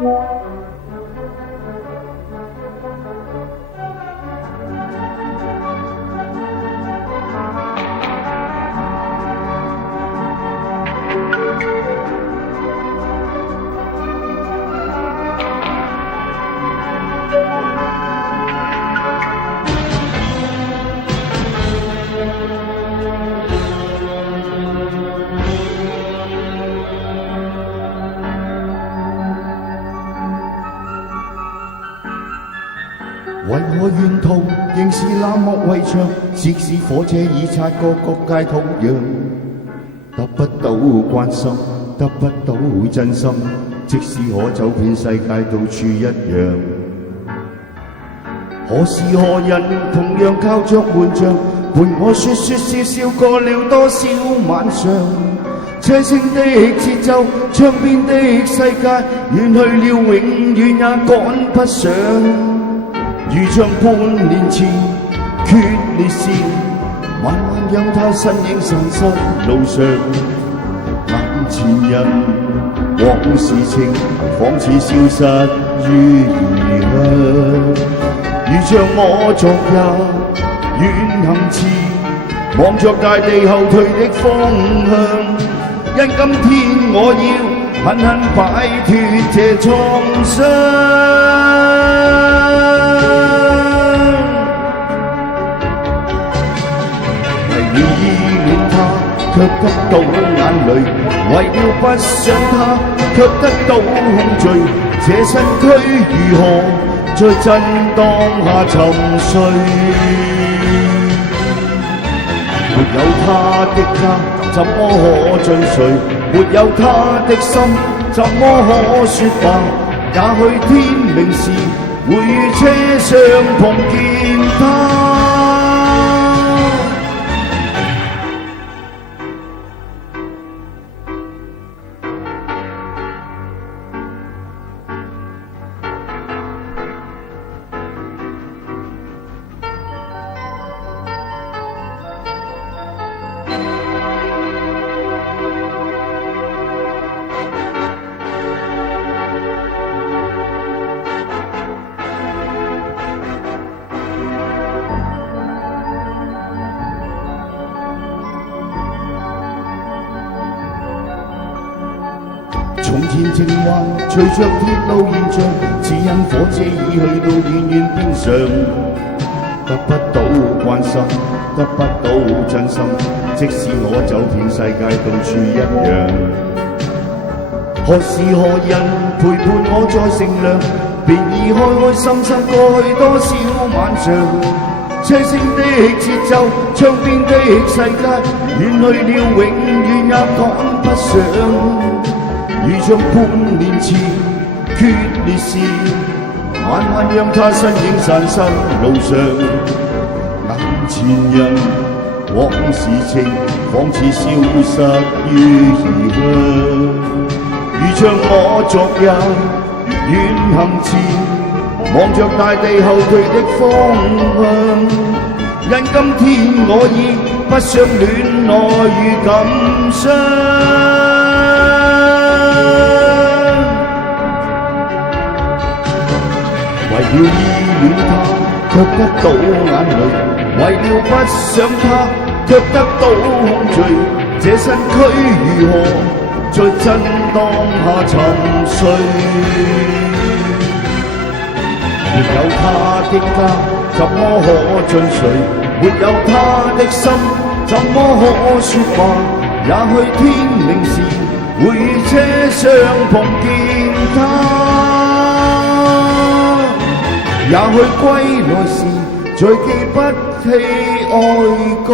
為何沿途仍是那幕圍牆，即使火車已擦過各界土壤，得不到關心，得不到真心，即使可走遍世界到處一樣。何時何人同樣靠着門障，陪我說說笑笑過了多少晚上，車聲的節奏，窗邊的世界，遠去了永遠也趕不上。如像半年前決裂時，慢慢讓它身影散失路上。眼前人往事情，仿似消失於異鄉。如像我昨日遠行前，望着大地後退的方向，因今天我要狠狠擺脫這創傷。卻得到眼淚，為了不想他，卻得到控罪。這身軀如何在震盪下沉睡？沒有他的家，怎麼可追隨？沒有他的心，怎麼可說話？也許天明時會於車上碰見他。從前情懷隨着鐵路延長，只因火車已去到遠遠邊上，得不到關心，得不到真心，即使我走遍世界到處一樣。何時何人陪伴我在乘涼，便已開開心心過去多少晚上。車聲的節奏，窗邊的世界，遠去了永遠也趕不上。如像半年前決裂時，慢慢讓他身影散失路上。眼前人往事情，仿似消失於異鄉。如像我昨日遠行前，望着大地後退的方向，因今天我已不想戀愛與感傷。為了依戀他，卻得到眼淚；為了不想他，卻得到控罪。這身軀如何在震盪下沉睡？沒有他的家，怎麼可進睡？沒有他的心，怎麼可說話？也許天明時會於車上碰見他。也許歸來時，再記不起愛過。